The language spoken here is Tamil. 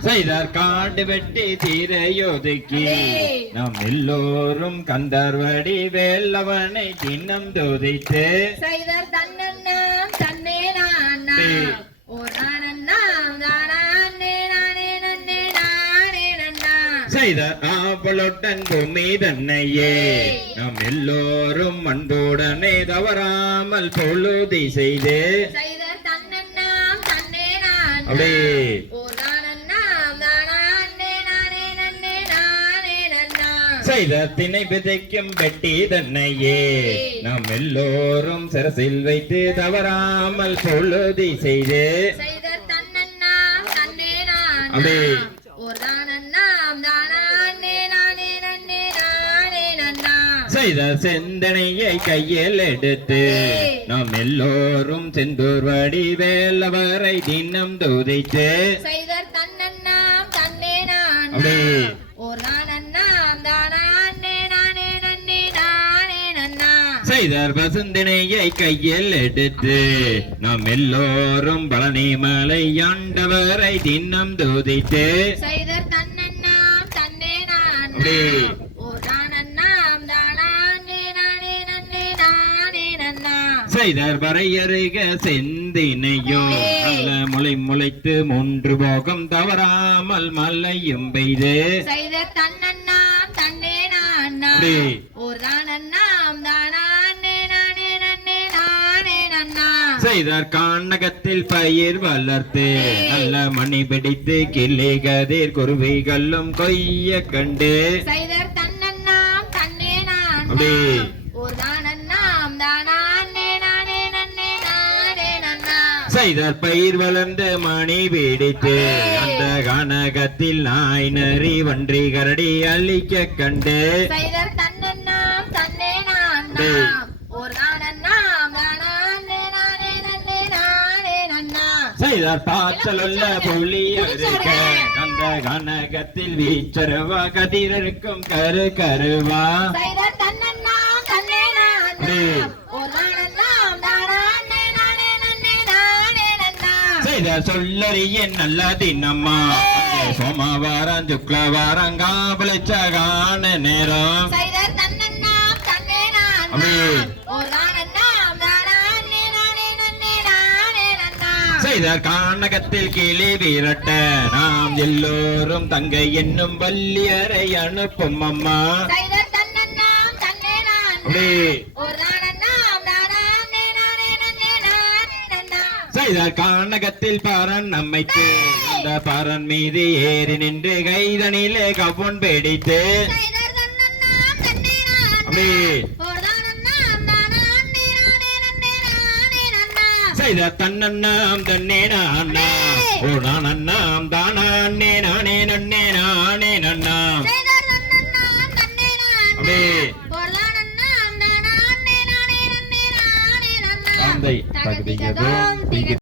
செய்தார் காடு வெட்டி தீரையொதுக்கி. நாம் எல்லோரும் கந்தர்வடி வேல்லவனை தின்னம் துதித்து செய்த தன்னண்ணாம் தன்னே நான்னா செய்தார் ஆவலுடன் பூமி தன்னையே நாம் எல்லோரும் அன்புடனே தவறாமல் பொழுதி செய்து. செய்த அப்படியே. செய்த திணை விதைக்கும் வெட்டி தன்னையே. நாம் எல்லோரும் சிரசில் வைத்து தவறாமல் பொழுதி செய்து. செய்த அப்படியே. செய்த செந்தனையை கையில் எடுத்து நாம் எல்லோரும் செந்தூர் வடி வேலவரை தினம் துதித்து அப்படியே. செய்தார் வசந்தனையை கையில் எடுத்து நாம் எல்லோரும் பழனி மலை ஆண்டவரை தினம் துதித்து செய்த தன்னண்ணாம் தன்னே செய்தார் வரையறுக செந்தினையும் நல்ல முளை முளைத்து மூன்று போகம் தவறாமல் மலையும் பெய்து. செய்த தன்னண்ணாம் தன்னே நான்னா. ஒரு தானண்ணாம் தானா நானே நன்னே நானே நன்னா. செய்தார் கானகத்தில் பயிர் வளர்த்து. நல்ல மணி பிடித்து கிளி கதிர் குருவிகளும் கொய்ய கண்டு. செய்த தன்னண்ணாம் தன்னே அப்படியே. ஒரு தானண்ணாம் தானா. செய்தார் பயிர் வளர்ந்த மணி பிடித்து அந்த கானகத்தில் நாய் நரி வன்றி கரடி அழிக்க கண்டு. செய்தார் பாய்ச்சல் உள்ள புலி அறுக்க. அந்த கனகத்தில் வீச்சருவா கதிரருக்கும் கரு கருவா. செய்த சொல்லறிய நல்ல தினம்மா. சோமவாரம் சுக்லவாரம் காபலிச்ச காண நேரம். செய்த தன்னண்ணாம் தன்னே நான்னா அப்படியே. ஒரு தானண்ணாம் தானா அண்ணே நானே நன்னே நானே நன்னா செய்த கானகத்தில் கிளி விரட்ட. நாம் எல்லோரும் தங்கை என்னும் வள்ளியரை அனுப்பும் அம்மா. செய்த நன்னா செய்த கானகத்தில் பரன் நம்மைத்து அந்த பரன் மீது ஏறி நின்று கைதனிலே கவுன் பிடித்து. செய்த தன்னண்ணாம் தன்னே நான்னா தானே நானே நன்னே நானே நன்னாம் அப்படியே. தந்தை